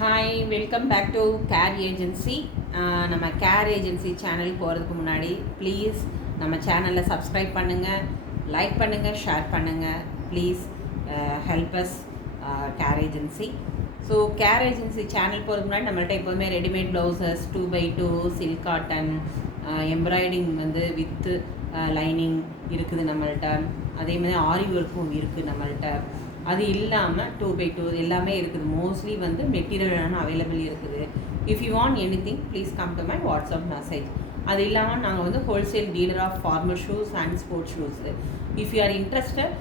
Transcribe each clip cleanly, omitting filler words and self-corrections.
Hi, welcome back to care agency. நம்ம care agency channel போகிறதுக்கு முன்னாடி ப்ளீஸ் நம்ம சேனலில் சப்ஸ்கிரைப் பண்ணுங்கள், லைக் பண்ணுங்கள், ஷேர் பண்ணுங்கள். Please help us care agency. So care agency channel போகிறதுக்கு முன்னாடி நம்மள்ட்ட எப்போதுமே readymade blouses 2x2 silk cotton embroidering வந்து வித்து லைனிங் இருக்குது நம்மள்ட்ட. அதேமாதிரி ஆரி ஒர்க்கும் இருக்குது நம்மள்ட்ட. அது இல்லாமல் 2x2 எல்லாமே இருக்குது. மோஸ்ட்லி வந்து மெட்டீரியலான அவைலபிள் இருக்குது. If you want any thing please come to my WhatsApp message. அது இல்லாமல் நாங்கள் வந்து wholesale dealer of formal shoes and sports shoes. If you are interested,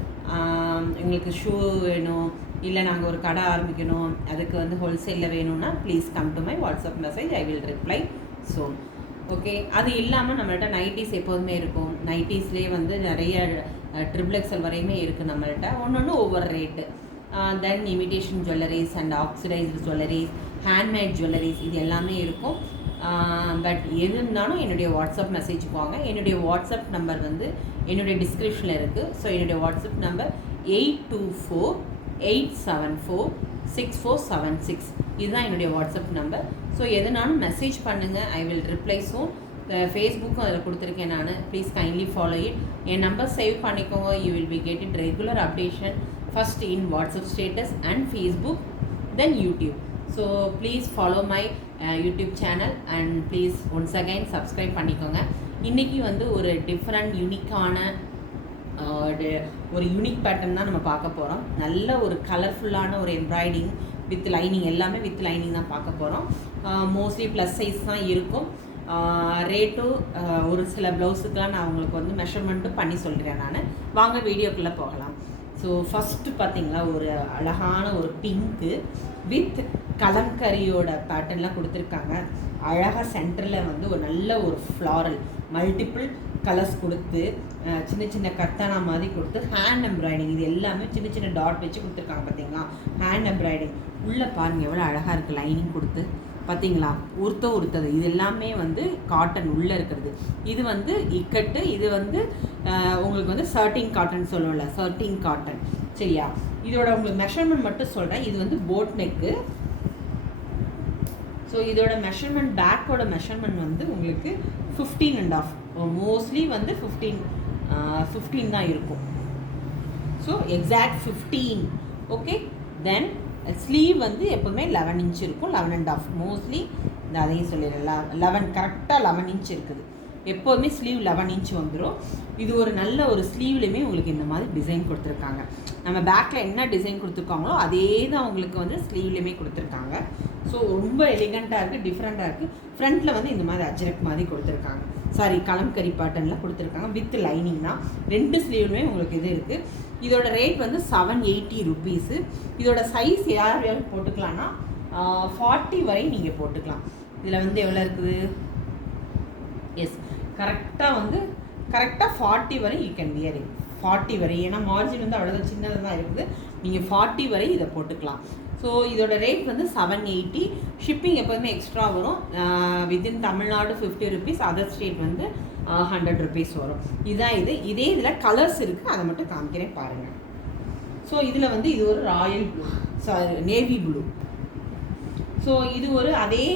எங்களுக்கு ஷூ வேணும், இல்லை நாங்கள் ஒரு கடை ஆரம்பிக்கணும், அதுக்கு வந்து ஹோல்சேலில் வேணும்னா please come to my WhatsApp message. I will reply soon. Okay. அது இல்லாமல் நம்மள்ட்ட நைட்டிஸ் எப்போதுமே இருக்கும். நைட்டிஸ்லேயே வந்து நிறைய XXL வரையுமே இருக்குது நம்மள்ட்ட. ஒன்று ஒவ்வொரு rate. Then imitation jewelleries and oxidised jewelleries, handmade jewelleries, இது எல்லாமே இருக்கும். பட் எது இருந்தாலும் என்னுடைய வாட்ஸ்அப் மெசேஜுக்கு வாங்க. என்னுடைய வாட்ஸ்அப் நம்பர் வந்து என்னுடைய டிஸ்கிரிப்ஷனில் இருக்குது. ஸோ என்னுடைய வாட்ஸ்அப் நம்பர் 8248746476. இதுதான் என்னுடைய வாட்ஸ்அப் நம்பர். ஸோ எதுனாலும் மெசேஜ் பண்ணுங்கள். I will reply soon. ஃபேஸ்புக்கும் அதில் கொடுத்துருக்கேன் நான். Please kindly follow it. என் நம்பர் சேவ் பண்ணிக்கோங்க. You will be get it regular updation first in WhatsApp status and Facebook, then YouTube. So please follow my YouTube channel and please once again subscribe பண்ணிக்கோங்க. இன்றைக்கி வந்து ஒரு different யூனிக்கான ஒரு unique pattern தான் நம்ம பார்க்க போகிறோம். நல்ல ஒரு கலர்ஃபுல்லான ஒரு எம்ப்ராய்டிங் வித் லைனிங், எல்லாமே வித் லைனிங் தான் பார்க்க போகிறோம். மோஸ்ட்லி ப்ளஸ் சைஸ் தான் இருக்கும். ரேட்டும் ஒரு சில ப்ளவுஸுக்கெலாம் நான் உங்களுக்கு வந்து மெஷர்மெண்ட்டும் பண்ணி சொல்கிறேன் நான். வாங்க வீடியோக்குள்ளே போகலாம். ஸோ ஃபஸ்ட்டு பார்த்திங்களா, ஒரு அழகான ஒரு பிங்க்கு வித் கலம்கரியோட பேட்டர்ன்லாம் கொடுத்துருக்காங்க. அழகாக சென்டரில் வந்து ஒரு நல்ல ஒரு ஃப்ளாரல் மல்டிபிள் கலர்ஸ் கொடுத்து சின்ன சின்ன கத்தானா மாதிரி கொடுத்து ஹேண்ட் எம்ப்ராய்டிங், இது எல்லாமே சின்ன சின்ன டாட் வச்சு கொடுத்துருக்காங்க. பார்த்தீங்களா, ஹேண்ட் எம்ப்ராய்டிங் உள்ளே பாருங்கள் எவ்வளோ அழகாக இருக்குது. லைனிங் கொடுத்து பார்த்தீங்களா, உருத்தது. இது எல்லாமே வந்து காட்டன் உள்ளே இருக்கிறது. இது வந்து இக்கட்டு, இது வந்து உங்களுக்கு வந்து சர்ட்டிங் காட்டன் சொல்லுவோம்ல, சர்ட்டிங் காட்டன். சரியா, இதோட உங்களுக்கு மெஷர்மெண்ட் மட்டும் சொல்கிறேன். இது வந்து போட் நெக்கு. ஸோ இதோட மெஷர்மெண்ட், பேக்கோட மெஷர்மெண்ட் வந்து உங்களுக்கு 15.5, மோஸ்ட்லி வந்து 15 தான் இருக்கும். So exact 15. ஓகே. தென் ஸ்லீவ் வந்து எப்போதுமே 11 இன்ச் இருக்கும், 11.5 மோஸ்ட்லி. இந்த அதையும் சொல்லிடுறேன், 11 கரெக்டாக 11 இன்ச் இருக்குது. எப்போதுமே ஸ்லீவ் 11 இன்ச் வந்துடும். இது ஒரு நல்ல ஒரு ஸ்லீவ்லேயுமே உங்களுக்கு இந்த மாதிரி டிசைன் கொடுத்துருக்காங்க. நம்ம பேக்கில் என்ன டிசைன் கொடுத்துருக்காங்களோ அதே தான் உங்களுக்கு வந்து ஸ்லீவ்லேயுமே கொடுத்துருக்காங்க. ஸோ ரொம்ப எலிகண்ட்டாக இருக்குது, டிஃப்ரெண்ட்டாக இருக்குது. ஃப்ரண்ட்டில் வந்து இந்த மாதிரி அஜ்ரக் மாதிரி கொடுத்துருக்காங்க. சாரி, கலம்கரி பேட்டர்னில் கொடுத்துருக்காங்க. வித் லைனிங் தான். 2 ஸ்லீவ்லுமே உங்களுக்கு இது இருக்குது. இதோட ரேட் வந்து 780 ருபீஸு. இதோட சைஸ் யார் போட்டுக்கலான்னா 40 வரை நீங்கள் போட்டுக்கலாம். இதில் வந்து எவ்வளோ இருக்குது? எஸ், கரெக்டாக 40 வரை யூ கேன் வியர் இட். 40 வரை, ஏன்னா மார்ஜின் வந்து அவ்வளோதான், சின்னதாக தான் இருக்குது. நீங்கள் 40 வரை இதை போட்டுக்கலாம். ஸோ இதோட ரேட் வந்து 780. ஷிப்பிங் எப்போதுமே எக்ஸ்ட்ரா வரும். Within Tamil Nadu 50 rupees, other state வந்து 100 ருபீஸ் வரும். இதுதான் இது. இதே இதில் கலர்ஸ் இருக்குது, அதை மட்டும் காமிக்கிறேன் பாருங்கள். ஸோ இதில் வந்து இது ஒரு Royal blue, navy blue. So இது ஒரு அதே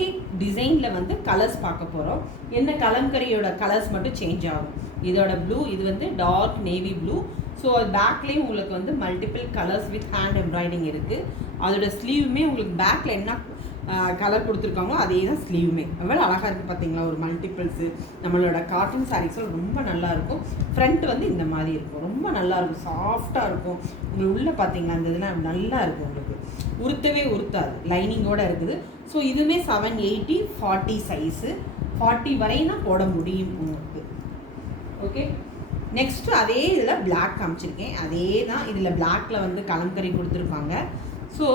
டிசைனில் வந்து கலர்ஸ் பார்க்க போகிறோம். என்ன கலம்கரியோட கலர்ஸ் மட்டும் சேஞ்ச் ஆகும். இதோட ப்ளூ, இது வந்து டார்க் நேவி ப்ளூ. ஸோ பேக்லேயும் உங்களுக்கு வந்து multiple colours with hand embroidering இருக்குது. அதோட ஸ்லீவுமே உங்களுக்கு பேக்கில் என்ன கலர் கொடுத்துருக்காங்களோ அதே தான் ஸ்லீவுமே. எவ்வளோ அழகாக இருக்குது பார்த்தீங்களா, ஒரு மல்டிபிள்ஸு. நம்மளோட காட்டன் சாரீஸில் ரொம்ப நல்லாயிருக்கும். ஃப்ரண்ட் வந்து இந்த மாதிரி இருக்கும், ரொம்ப நல்லாயிருக்கும், சாஃப்டாக இருக்கும். உங்களுக்கு உள்ளே பார்த்தீங்கன்னா அந்த இதெல்லாம் நல்லா இருக்கும், உங்களுக்கு உருத்தவே உருத்தாது, லைனிங்கோடு இருக்குது. ஸோ இதுவுமே 780, 40 சைஸு, 40 வரையும் தான் போட முடியும் உங்களுக்கு. ஓகே. நெக்ஸ்ட்டு அதே இதில் பிளாக் காமிச்சிருக்கேன். அதே தான், இதில் பிளாக்கில் வந்து கலம்கரி கொடுத்துருப்பாங்க. ஸோ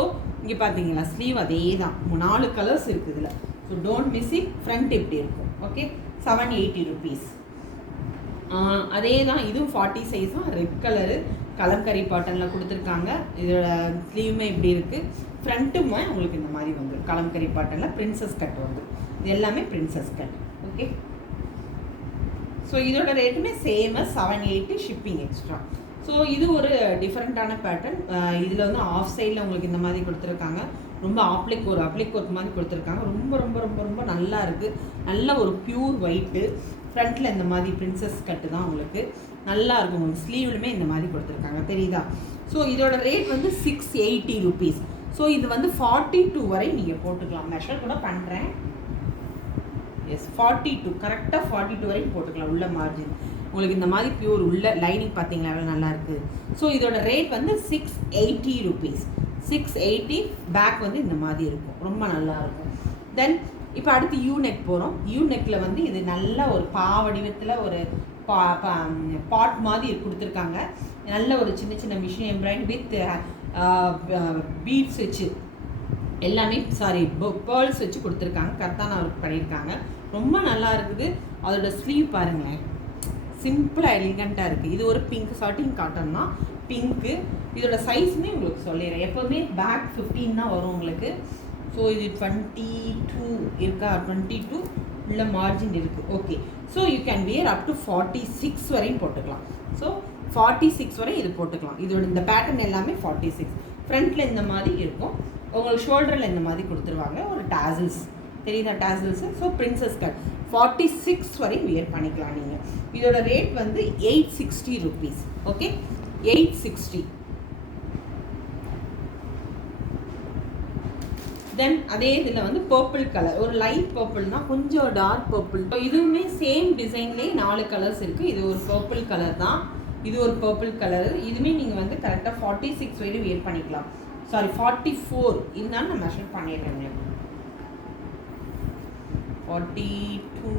இங்கே பார்த்தீங்களா, ஸ்லீவ் அதே தான், 4 கலர்ஸ் இருக்குது இதில். So don't miss it. Front எப்படி இருக்கும். ஓகே. 780 ருபீஸ். அதே தான், இதுவும் 40 சைஸும் ரெட் கலரு கலம்கரி பாட்டனில் கொடுத்துருக்காங்க. இதோட ஸ்லீவுமே இப்படி இருக்குது. ஃப்ரண்ட்டுமே உங்களுக்கு இந்த மாதிரி வந்து கலம்கரி பாட்டனில் பிரின்சஸ் கட் வந்து, இது எல்லாமே பிரின்சஸ் கட். ஓகே. ஸோ இதோட ரேட்டுமே சேமாக 780, ஷிப்பிங் எக்ஸ்ட்ரா. ஸோ இது ஒரு டிஃப்ரெண்ட்டான பேட்டர்ன். இதில் வந்து ஆஃப் சைடில் உங்களுக்கு இந்த மாதிரி கொடுத்துருக்காங்க. ரொம்ப அப்ளிக் ஒர்க் மாதிரி கொடுத்துருக்காங்க. ரொம்ப ரொம்ப ரொம்ப ரொம்ப நல்லா இருக்குது. நல்ல ஒரு பியூர் ஒயிட்டு. ஃப்ரண்ட்டில் இந்த மாதிரி பிரின்சஸ் கட்டு தான் உங்களுக்கு நல்லா இருக்கும். உங்களுக்கு ஸ்லீவ்லுமே இந்த மாதிரி கொடுத்துருக்காங்க, தெரியுதா? ஸோ இதோட ரேட் வந்து 680 rupees. ஸோ இது வந்து 42 வரை நீங்கள் போட்டுக்கலாம். மெஷர் கூட பண்ணுறேன். எஸ், 42 கரெக்டாக 42 வரைக்கும் போட்டுக்கலாம். உள்ள மார்ஜின் உங்களுக்கு இந்த மாதிரி பியூர் உள்ள லைனிங் பார்த்தீங்களா எவ்வளோ நல்லா இருக்குது. ஸோ இதோட ரேட் வந்து 680 rupees. 680. பேக் வந்து இந்த மாதிரி இருக்கும், ரொம்ப நல்லா இருக்கும். தென் இப்போ அடுத்து யூ நெக் போகிறோம். யூ நெக்கில் வந்து இது நல்ல ஒரு வடிவத்தில் ஒரு பாட் மாதிரி கொடுத்துருக்காங்க. நல்ல ஒரு சின்ன சின்ன மிஷின் எம்ப்ராய்டரி வித் பீட்ஸ் வச்சு எல்லாமே பேர்ல்ஸ் வச்சு கொடுத்துருக்காங்க. கரெக்டான ஒர்க் பண்ணியிருக்காங்க. ரொம்ப நல்லா இருக்குது. அதோட ஸ்லீவ் பாருங்களேன், சிம்பிளாக எலிகண்ட்டாக இருக்குது. இது ஒரு பிங்க் சாட்டின் காட்டன் தான், பிங்க்கு. இதோட சைஸுமே உங்களுக்கு சொல்லிடுறேன். எப்போவுமே பேக் 15 தான் வரும் உங்களுக்கு. ஸோ இது 22 இருக்கா? 22 உள்ள மார்ஜின் இருக்குது. Okay, so you can wear up to 46 வரையும் போட்டுக்கலாம். ஸோ 46 வரை இது போட்டுக்கலாம். இதோட இந்த பேட்டர்ன் எல்லாமே 46. ஃப்ரண்ட்டில் இந்த மாதிரி இருக்கும். உங்களுக்கு ஷோல்டரில் இந்த மாதிரி கொடுத்துருவாங்க. ஒரு டாசல்ஸ் தெரியுதா? டாசல்ஸு. ஸோ பிரின்சஸ் கட் 46 வரை வியர் பண்ணிக்கலாம் நீங்கள். இதோட ரேட் வந்து 860 rupees. ஓகே, 860. தென் அதே இதில் வந்து பர்பிள் கலர், ஒரு லைட் பர்பிள் தான், கொஞ்சம் டார்க் பர்பிள். இதுவுமே சேம் டிசைன்லேயே 4 கலர்ஸ் இருக்குது. இது ஒரு பர்பிள் கலர் தான், இது ஒரு பர்பிள் கலர். இதுவுமே நீங்கள் வந்து கரெக்டாக 46 வரை வியர் பண்ணிக்கலாம். 44 இருந்தாலும் நான் மெஷர் பண்ணிடுறேன் உங்களுக்கு. 42,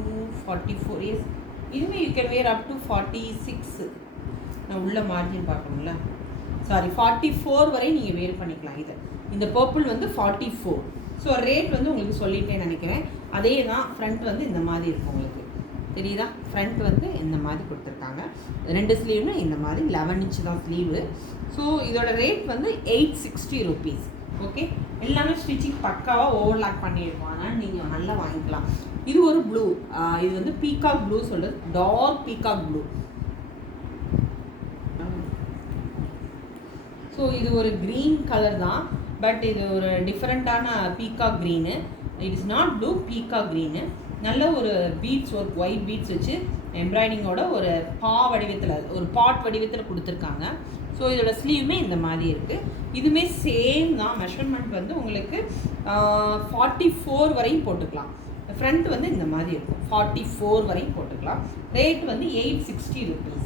44 இயர்ஸ். இதுவுமே you can wear up to 46. நான் உள்ள மார்ஜின் பார்க்கணும்ல. 44 வரை நீங்கள் வியர் பண்ணிக்கலாம். இதை இந்த பர்பிள் வந்து 44. ஸோ ரேட் வந்து உங்களுக்கு சொல்லிட்டேன்னு நினைக்கிறேன். அதே தான் ஃப்ரண்ட் வந்து இந்த மாதிரி இருக்கும் உங்களுக்கு, தெரியுதா? ஃப்ரண்ட் வந்து இந்த மாதிரி கொடுத்துருக்காங்க. 2 ஸ்லீவ்னு இந்த மாதிரி 11 inch தான் ஸ்லீவு. ஸோ இதோட ரேட் வந்து 860 rupees. ஓகே, எல்லாமே ஸ்டிச்சிங் பக்காவாக ஓவர்லாக் பண்ணியிருக்கோம். அதனால் நீங்கள் நல்லா வாங்கிக்கலாம். இது ஒரு ப்ளூ, இது வந்து பீகாக் ப்ளூ சொல்கிறது, டார்க் பீகாக் ப்ளூ. ஸோ இது ஒரு க்ரீன் கலர் தான், பட் இது ஒரு டிஃப்ரெண்ட்டான peacock green. It is not blue, peacock green. நல்ல ஒரு பீட்ஸ் ஒர்க், ஒயிட் பீட்ஸ் வச்சு எம்ப்ராய்டிங்கோட ஒரு வடிவத்தில், ஒரு பாட் வடிவத்தில் கொடுத்துருக்காங்க. ஸோ இதோட ஸ்லீவுமே இந்த மாதிரி இருக்குது. இதுவுமே சேம் தான். மெஷர்மெண்ட் வந்து உங்களுக்கு 44 வரையும் போட்டுக்கலாம். ஃப்ரண்ட் வந்து இந்த மாதிரி இருக்கும். 44 வரையும் போட்டுக்கலாம். ரேட் வந்து 860 rupees.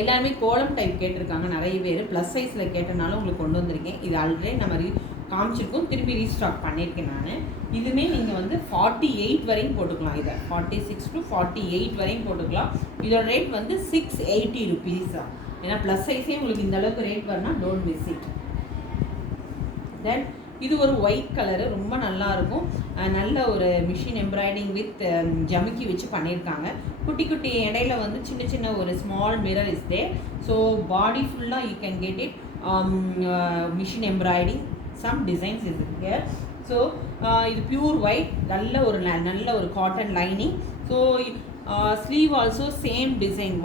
எல்லாருமே கோலம் டைப் கேட்டிருக்காங்க நிறைய பேர். ப்ளஸ் சைஸில் கேட்டனாலும் உங்களுக்கு கொண்டு வந்திருக்கேன். இது ஆல்ரெடி நம்ம காமிச்சிருக்கோம், திருப்பி ரீஸ்டாக் பண்ணியிருக்கேன் நான். இதுவுமே நீங்கள் வந்து 48 வரையும் போட்டுக்கலாம். இதை 46 to 48 வரையும் போட்டுக்கலாம். இதோட ரேட் வந்து 680 rupees தான். ஏன்னா ப்ளஸ் சைஸே உங்களுக்கு இந்த அளவுக்கு ரேட் வரனா டோன்ட் மிஸ் இட். தென் இது ஒரு ஒயிட் கலரு, ரொம்ப நல்லாயிருக்கும். நல்ல ஒரு மிஷின் எம்ப்ராய்டிங் வித் ஜமிக்கி வச்சு பண்ணியிருக்காங்க. குட்டி குட்டி இடையில வந்து சின்ன சின்ன ஒரு small mirror is there. So body ஃபுல்லாக you can get it machine embroidering, some designs is here. So இது பியூர் ஒயிட், நல்ல ஒரு cotton lining. So sleeve also same design.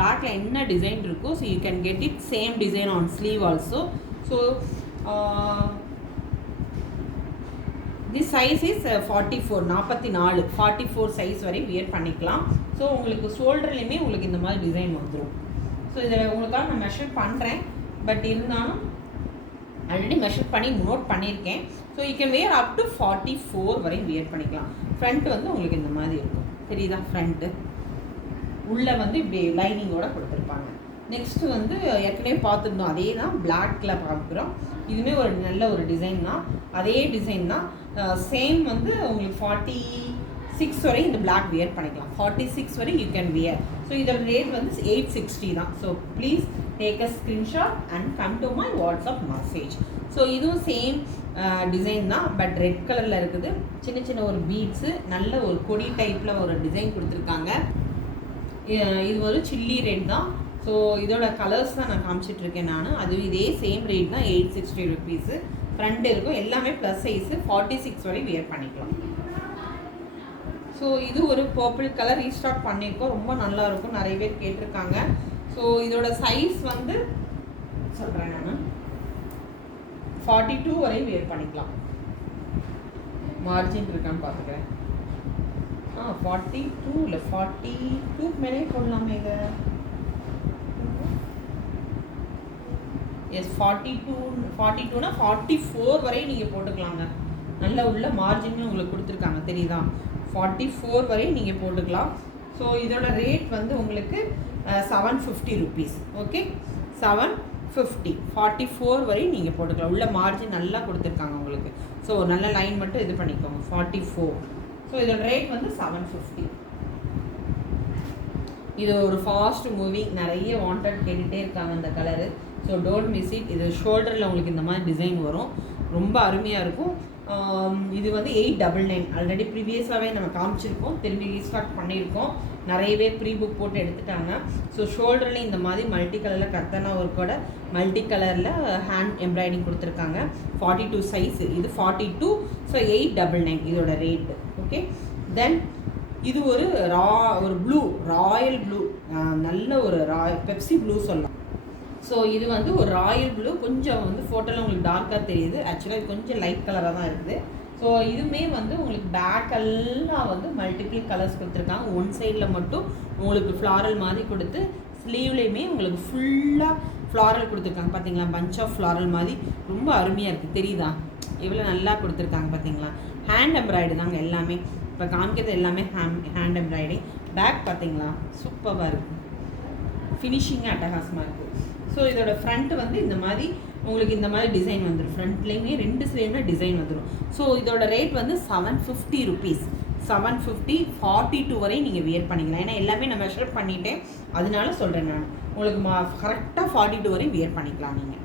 பேக்கில் என்ன டிசைன் இருக்கோ, so you can get it same design on sleeve also. So this size is 44 44 size வரை wear பண்ணிக்கலாம். So உங்களுக்கு ஷோல்டர்லேயுமே உங்களுக்கு இந்த மாதிரி டிசைன் வந்துடும். ஸோ இதில் உங்களுக்காக நான் மெஷர் பண்ணுறேன், பட் இருந்தாலும் ஆல்ரெடி மெஷர் பண்ணி நோட் பண்ணியிருக்கேன். So you can wear up to 44 வரை வியர் பண்ணிக்கலாம். ஃப்ரண்ட் வந்து உங்களுக்கு இந்த மாதிரி இருக்கும், தெரியுதா? ஃப்ரண்ட்டு உள்ளே வந்து இப்படி லைனிங்கோட கொடுத்துருப்பாங்க. நெக்ஸ்ட்டு வந்து ஏற்கனவே பார்த்துருந்தோம், அதே தான் பிளாக்ல பார்க்குறோம். இதுவுமே ஒரு நல்ல ஒரு டிசைன் தான், அதே டிசைன் தான். சேம் வந்து உங்களுக்கு 46 வரை இந்த பிளாக் வியர் பண்ணிக்கலாம். 46 வரை யூ கேன் வியர். ஸோ இதோட ரேட் வந்து 860 தான். So please take a screenshot and come to my WhatsApp message. So இதுவும் சேம் டிசைன் தான், பட் ரெட் கலரில் இருக்குது. சின்ன சின்ன ஒரு பீட்ஸு, நல்ல ஒரு கொடி டைப்பில் ஒரு டிசைன் கொடுத்துருக்காங்க. இது ஒரு சில்லி ரெட் தான். ஸோ இதோட கலர்ஸ் தான் நான் காமிச்சிட்ருக்கேன் நான். அதுவும் இதே சேம் ரேட் தான், 860 rupees. ஃப்ரண்ட் இருக்கும், எல்லாமே ப்ளஸ் சைஸு, 46 வரை வியர் பண்ணிக்கலாம். ஸோ இது ஒரு பர்பிள் கலர் ரீஸ்டாக் பண்ணியிருக்கோம், ரொம்ப நல்லாயிருக்கும், நிறைய பேர் கேட்டிருக்காங்க. ஸோ இதோட சைஸ் வந்து சொல்கிறேன் நான் 42 வரை வியர் பண்ணிக்கலாம். மார்ஜின் இருக்கான்னு பார்த்துக்கிறேன். 42 இல்லை 42 மேலே போடலாமே இதை. எஸ் 42னா 44 வரை நீங்கள் போட்டுக்கலாங்க. நல்ல உள்ள மார்ஜின் உங்களுக்கு கொடுத்துருக்காங்க தெரியுதா? 44 வரை நீங்கள் போட்டுக்கலாம். ஸோ இதோட ரேட் வந்து உங்களுக்கு 750 rupees. ஓகே 750 44 வரை நீங்கள் போட்டுக்கலாம். உள்ள மார்ஜின் நல்லா கொடுத்துருக்காங்க உங்களுக்கு. ஸோ நல்ல லைன் மட்டும் இது பண்ணிக்கோங்க 44. ஸோ இதோட ரேட் வந்து 750. இது ஒரு ஃபாஸ்ட் மூவிங், நிறைய வாண்டட் கேட்டுகிட்டே இருக்காங்க இந்த colour. So don't miss it. இது ஷோல்டரில் உங்களுக்கு இந்த மாதிரி டிசைன் வரும், ரொம்ப அருமையாக இருக்கும். இது வந்து 899. ஆல்ரெடி ப்ரீவியஸாகவே நம்ம காமிச்சிருக்கோம், திரும்பி ரீஸ்டார்ட் பண்ணியிருக்கோம். நிறையவே ப்ரீ புக் போட்டு எடுத்துட்டாங்க. ஸோ ஷோல்டரில் இந்த மாதிரி மல்டி கலரில் கர்த்தனா ஒர்க்கோட மல்டி கலரில் ஹேண்ட் எம்ப்ராய்டிங் கொடுத்துருக்காங்க. 42 சைஸ், இது 42. ஸோ 899 இதோட ரேட்டு. ஓகே தென் இது ஒரு ப்ளூ, ராயல் ப்ளூ, நல்ல ஒரு பெப்சி ப்ளூ சொல்லலாம். ஸோ இது வந்து ஒரு ராயல் ப்ளூ, கொஞ்சம் வந்து ஃபோட்டோவில் உங்களுக்கு டார்க்காக தெரியுது, ஆக்சுவலாக இது கொஞ்சம் லைட் கலராக தான் இருக்குது. ஸோ இதுவுமே வந்து உங்களுக்கு பேக்கெல்லாம் வந்து மல்டிபிள் கலர்ஸ் கொடுத்துருக்காங்க. ஒன் சைடில் மட்டும் உங்களுக்கு ஃப்ளாரல் மாதிரி கொடுத்து, ஸ்லீவ்லேயுமே உங்களுக்கு ஃபுல்லாக ஃப்ளாரல் கொடுத்துருக்காங்க. பார்த்தீங்களா, பஞ்ச் ஆஃப் ஃப்ளாரல் மாதிரி ரொம்ப அருமையாக இருக்குது தெரியுதா? எவ்வளோ நல்லா கொடுத்துருக்காங்க பார்த்தீங்களா? ஹேண்ட் எம்ப்ராய்டு தாங்க எல்லாமே. இப்போ காமிக்கிறது எல்லாமே ஹேண்ட் எம்ப்ராய்டிங். பேக் பார்த்தீங்களா, சூப்பராக இருக்குது, ஃபினிஷிங்காக அட்டகாசமாக இருக்குது. ஸோ இதோட ஃப்ரண்ட் வந்து இந்த மாதிரி உங்களுக்கு இந்த மாதிரி டிசைன் வந்துடும். ஃப்ரண்ட்லேயுமே 2 சைடுமே டிசைன் வந்துடும். ஸோ இதோட ரேட் வந்து 750 rupees. 750 42 வரை நீங்கள் வியர் பண்ணிக்கலாம். ஏன்னா எல்லாமே நான் மெஷர் பண்ணிட்டேன், அதனால சொல்கிறேன் நான் உங்களுக்கு கரெக்டாக 42 வரை வியர் பண்ணிக்கலாம் நீங்கள்.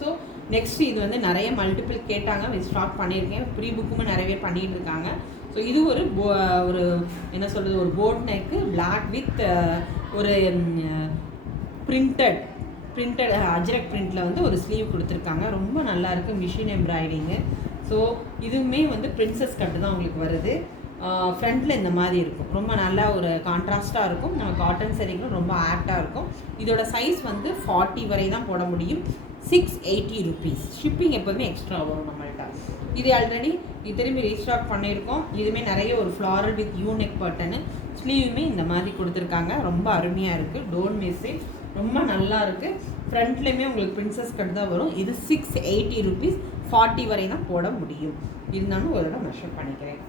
ஸோ நெக்ஸ்ட் இது வந்து நிறைய மல்டிபிள் கேட்டாங்க, ஸ்டார்ட் பண்ணியிருக்கேன். ப்ரீ புக்குமே நிறையவே பண்ணிகிட்டு இருக்காங்க. ஸோ இது ஒரு என்ன சொல்கிறது, ஒரு போட் நெக்கு பிளாக் வித் ஒரு பிரிண்டட் அஜ்ரக் பிரிண்டில் வந்து ஒரு ஸ்லீவ் கொடுத்துருக்காங்க. ரொம்ப நல்லா இருக்குது, மிஷின் எம்ப்ராய்டிங்கு. ஸோ இதுவுமே வந்து பிரின்சஸ் கட்டு தான் உங்களுக்கு வருது. ஃப்ரண்ட்டில் இந்த மாதிரி இருக்கும், ரொம்ப நல்லா ஒரு கான்ட்ராஸ்ட்டாக இருக்கும். நம்ம காட்டன் சரிங்களும் ரொம்ப ஆக்டாக இருக்கும். இதோட சைஸ் வந்து 40 வரை தான் போட முடியும். 680 rupees. ஷிப்பிங் எப்போதுமே எக்ஸ்ட்ரா வரும் நம்மள்கிட்ட. இது ஆல்ரெடி திரும்பி ரீஸ்டாக் பண்ணியிருக்கோம். இதுவுமே நிறைய ஒரு ஃப்ளாரல் வித் யூனெக் பட்டனு, ஸ்லீவுமே இந்த மாதிரி கொடுத்துருக்காங்க. ரொம்ப அருமையாக இருக்குது, டோன்ட் மிஸ் இட், ரொம்ப நல்லா இருக்குது. ஃப்ரண்ட்லேயுமே உங்களுக்கு பிரின்சஸ் கட் தான் வரும். இது 680 rupees. 40 வரை தான் போட முடியும். இருந்தாலும் ஒரு தடவை மெஷர் பண்ணிக்கிறேன்.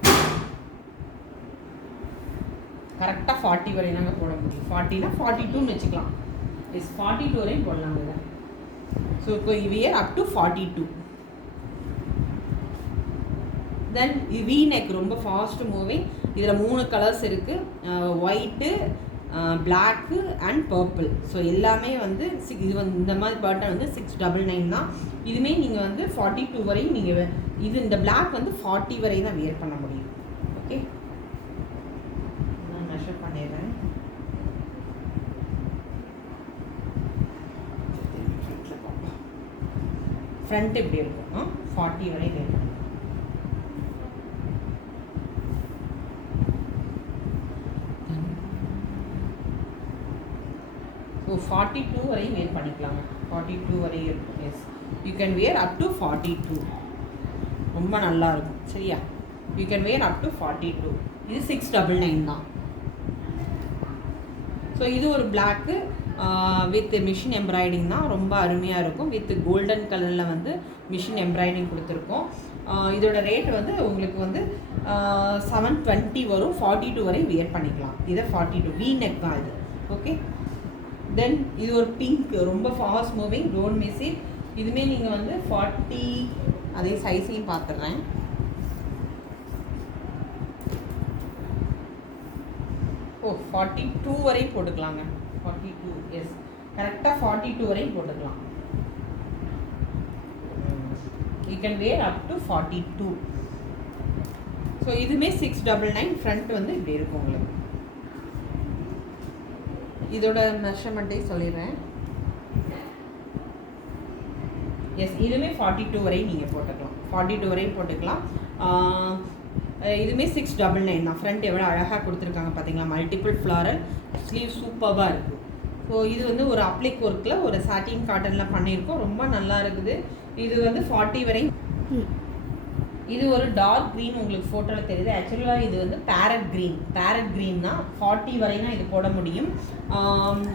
கரெக்டாக 40 வரை தாங்க போட முடியும். 40னா 42ன்னு வச்சுக்கலாம். இஸ் 42 வரையும் போடலாம் இதை. ஸோ இப்போ wear up to 42. Then V neck ரொம்ப ஃபாஸ்ட் மூவிங். இதில் 3 கலர்ஸ் இருக்குது, white, black and purple. So எல்லாமே வந்து இது வந்து இந்த மாதிரி பட்டன் வந்து 699 தான். இதுவுமே நீங்கள் வந்து 42 வரையும் நீங்கள் இது இந்த பிளாக் வந்து 40 வரை தான் வியர் பண்ண முடியும். ஓகே நான் மெஷர் பண்ணிடுறேன். ஃப்ரண்ட் இப்படி இருக்கும், 40 வரை வியர் பண்ணணும். ஸோ 42 வரையும் வியர் பண்ணிக்கலாங்க. 42 வரை இருக்கும். Yes, you can wear up to 42. ரொம்ப நல்லா இருக்கும் சரியா. You can wear up to 42. இது 699 தான். ஸோ இது ஒரு பிளாக்கு வித் மிஷின் எம்ப்ராய்டிங் தான், ரொம்ப அருமையாக இருக்கும். வித் கோல்டன் கலரில் வந்து மிஷின் எம்ப்ராய்டிங் கொடுத்துருக்கோம். இதோட ரேட் வந்து உங்களுக்கு வந்து 720 வரும். 42 வரை வியர் பண்ணிக்கலாம். இதை 42 வி நெக் தான் இது. ஓகே தென் இது ஒரு பிங்க், ரொம்ப fast moving, don't miss it. இதுவுமே நீங்கள் வந்து 40 அதே சைஸையும் பார்த்துட்றேன். ஓ 42 வரையும் போட்டுக்கலாங்க. 42 எஸ், கரெக்டாக 42 வரையும் போட்டுக்கலாம். You can wear up to 42. So இதுவுமே 699. ஃப்ரண்ட் வந்து இப்படி இருக்கும் உங்களுக்கு. இதோட மெஷர்மெண்ட்டே சொல்லிடுறேன். எஸ், இதுவுமே 42 வரையும் நீங்கள் போட்டுக்கலாம். 42 வரையும் போட்டுக்கலாம். இதுவுமே 699 தான். ஃப்ரண்ட் எவ்வளோ அழகாக கொடுத்துருக்காங்க பார்த்தீங்களா, மல்டிபிள் ஃப்ளாரல் ஸ்லீவ் சூப்பராக இருக்குது. ஸோ இது வந்து ஒரு அப்ளிக் ஒர்க்கில் ஒரு சாட்டின் காட்டனில் பண்ணியிருக்கோம், ரொம்ப நல்லா இருக்குது. இது வந்து 40 வரை. இது ஒரு டார்க் க்ரீன், உங்களுக்கு ஃபோட்டோவில் தெரியுது. ஆக்சுவலாக இது வந்து பேரட் க்ரீன் தான். 40 வரைனா இது போட முடியும்.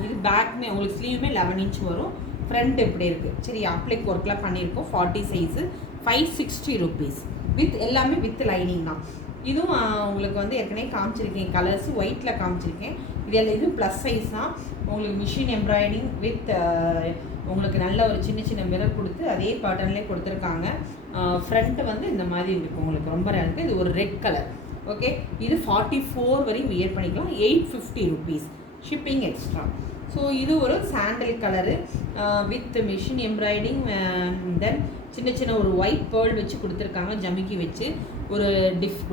இது பேக்மே உங்களுக்கு ஸ்லீவுமே 11 இன்ச் வரும். ஃப்ரண்ட் எப்படி இருக்குது சரி, அப்ளிக் ஒர்க்கில் பண்ணியிருக்கோம். 40 சைஸு 560 rupees வித் எல்லாமே வித் லைனிங் தான். இதுவும் உங்களுக்கு வந்து ஏற்கனவே காமிச்சிருக்கேன், கலர்ஸ் ஒயிட்டில் காமிச்சிருக்கேன். இதுவும் ப்ளஸ் சைஸ் தான். உங்களுக்கு மிஷின் எம்ப்ராய்டிங் வித் உங்களுக்கு நல்ல ஒரு சின்ன மிரர் கொடுத்து அதே பேட்டர்ன்லேயே கொடுத்துருக்காங்க. ஃப்ரண்ட்டு வந்து இந்த மாதிரி இருக்குது, உங்களுக்கு ரொம்ப இருக்குது. இது ஒரு ரெட் கலர். ஓகே, இது 44 வரையும் வியர் பண்ணிக்கலாம். 850 rupees ஷிப்பிங் எக்ஸ்ட்ரா. ஸோ இது ஒரு sandal colour with machine embroidering. Then சின்ன ஒரு ஒயிட் பேர்ல் வச்சு கொடுத்துருக்காங்க, ஜமிக்கி வச்சு. ஒரு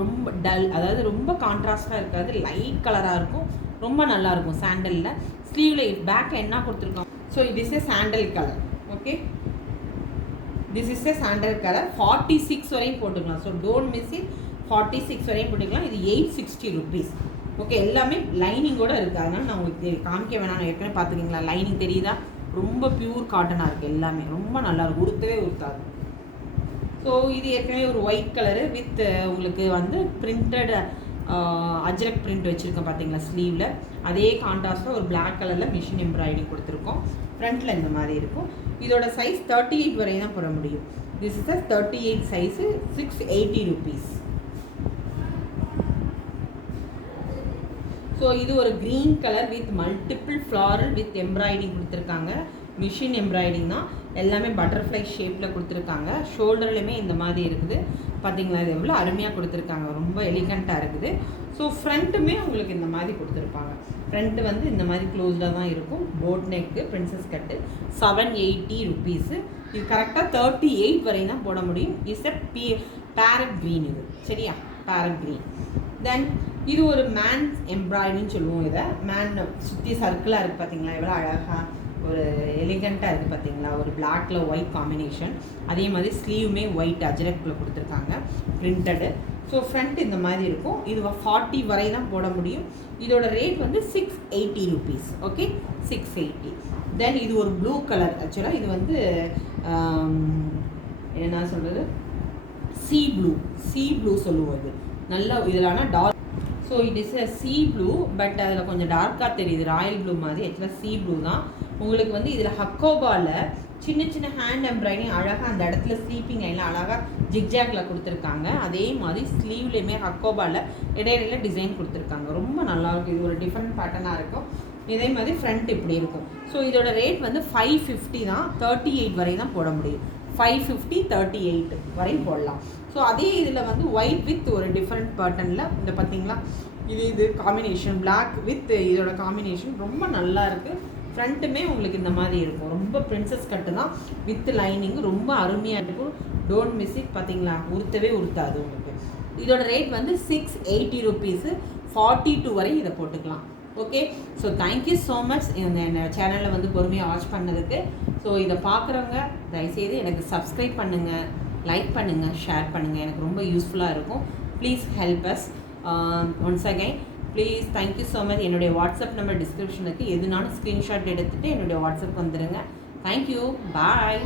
ரொம்ப டல், அதாவது ரொம்ப கான்ட்ராஸ்டாக இருக்காது, லைட் கலராக இருக்கும், ரொம்ப நல்லாயிருக்கும் சாண்டலில். ஸ்லீவில் பேக்கில் என்ன கொடுத்துருக்கோம். So this is sandal colour. Okay, this is a sandal colour. 46 வரையும் போட்டுக்கலாம். ஸோ டோன்ட் மிஸ் இட், 46 வரையும் போட்டுக்கலாம். இது 860 rupees. ஓகே, எல்லாமே லைனிங்கோடு இருக்குது, அதனால் நான் உங்களுக்கு காமிக்க வேணாம். ஏற்கனவே பார்த்துக்கிங்களா, லைனிங் தெரியுதா, ரொம்ப பியூர் காட்டனாக இருக்குது, எல்லாமே ரொம்ப நல்லாயிருக்கும், உடுத்தவே உடுத்தாது. ஸோ இது ஏற்கனவே ஒரு ஒயிட் கலரு வித் உங்களுக்கு வந்து பிரிண்டட் அஜ்ரக் பிரிண்ட் வச்சுருக்கேன் பார்த்தீங்களா ஸ்லீவில். அதே கான்ட்ராஸ்ட்டாக ஒரு பிளாக் கலரில் மிஷின் எம்ப்ராய்டிங் கொடுத்துருக்கோம். ஃப்ரண்ட்டில் இந்த மாதிரி இருக்கும். இதோட சைஸ் 38 வரையும் தான் போட முடியும். This is a 38 size 680 rupees. So இது ஒரு green colour with multiple floral with embroidering கொடுத்துருக்காங்க. மிஷின் எம்ப்ராய்டிங் தான், எல்லாமே பட்டர்ஃப்ளை ஷேப்பில் கொடுத்துருக்காங்க. ஷோல்டர்லையுமே இந்த மாதிரி இருக்குது பார்த்தீங்களா, இது எவ்வளோ அருமையாக கொடுத்துருக்காங்க, ரொம்ப எலிகண்ட்டாக இருக்குது. ஸோ ஃப்ரண்ட்டுமே உங்களுக்கு இந்த மாதிரி கொடுத்துருப்பாங்க. ஃப்ரண்ட்டு வந்து இந்த மாதிரி க்ளோஸ்டாக தான் இருக்கும். போட் நெக்கு பிரின்சஸ் கட்டு 780 rupees. இது கரெக்டாக 38 வரையும் தான் போட முடியும். இஸ் எ பேரட் க்ரீன், இது சரியா, பேரட் க்ரீன். தென் இது ஒரு மேன் எம்ப்ராய்டின்னு சொல்லுவோம். இதை மேன் சுற்றி சர்க்கிளாக இருக்குது பார்த்தீங்களா, எவ்வளோ அழகாக ஒரு எலிகண்ட்டாக இருக்குது பார்த்தீங்களா, ஒரு பிளாக்ல ஒயிட் காம்பினேஷன். அதே மாதிரி ஸ்லீவுமே ஒயிட் அஜ்ரக்கில் கொடுத்துருக்காங்க பிரிண்டடு. ஸோ ஃப்ரண்ட் இந்த மாதிரி இருக்கும். இது 40 வரை தான் போட முடியும். இதோட ரேட் வந்து 680 rupees. ஓகே, 680. தென் இது ஒரு ப்ளூ கலர். ஆக்சுவலாக இது வந்து என்ன சொல்கிறது, சீ ப்ளூ சொல்லுவோம். இது நல்லா இதில் ஆனால் dark. So it is a sea blue, but அதில் கொஞ்சம் டார்க்காக தெரியுது, ராயல் ப்ளூ மாதிரி. ஆக்சுவலாக சீ ப்ளூ தான். உங்களுக்கு வந்து இதில் ஹக்கோபாவில் சின்ன ஹேண்ட் எம்ப்ராய்டிஙங் அழகாக அந்த இடத்துல ஸ்லீப்பிங் லைனில் அழகாக ஜிக்ஜாக்ல கொடுத்துருக்காங்க. அதே மாதிரி ஸ்லீவ்லேயுமே ஹக்கோபாவில் இடையில டிசைன் கொடுத்துருக்காங்க, ரொம்ப நல்லாயிருக்கும். இது ஒரு டிஃப்ரெண்ட் பேட்டர்னாக இருக்கும். இதே மாதிரி ஃப்ரண்ட் இப்படி இருக்கும். ஸோ இதோட ரேட் வந்து 550 தான். 38 வரை தான் போட முடியும். 550, 38 வரையும் போடலாம். ஸோ அதே இதில் வந்து ஒயிட் வித் ஒரு டிஃப்ரெண்ட் பேட்டர்னில் இந்த பார்த்தீங்களா, இது காம்பினேஷன் பிளாக் வித் இதோட காம்பினேஷன் ரொம்ப நல்லா இருக்குது. ஃப்ரண்ட்டுமே உங்களுக்கு இந்த மாதிரி இருக்கும், ரொம்ப பிரின்சஸ் கட்டு தான் வித் லைனிங், ரொம்ப அருமையாக இருக்கும். Don't miss it. பார்த்தீங்களா, உடுத்தவே உடுத்தாது உங்களுக்கு. இதோட ரேட் வந்து 680 rupees. 42 வரை இதை போட்டுக்கலாம். Okay, so thank you so much இந்த சேனலில் வந்து பொறுமையாக வாட்ச் பண்ணதுக்கு. ஸோ இதை பார்க்குறவங்க தயவுசெய்து எனக்கு சப்ஸ்கிரைப் பண்ணுங்கள், லைக் பண்ணுங்கள், ஷேர் பண்ணுங்கள், எனக்கு ரொம்ப யூஸ்ஃபுல்லாக இருக்கும். Please help as once again please. Thank you so much. என்னுடைய வாட்ஸ்அப் நம்பர் டிஸ்கிரிப்ஷனுக்கு எதுனாலும் ஸ்க்ரீன்ஷாட் எடுத்துகிட்டு என்னுடைய வாட்ஸ்அப் வந்துடுங்க. தேங்க்யூ, பாய்.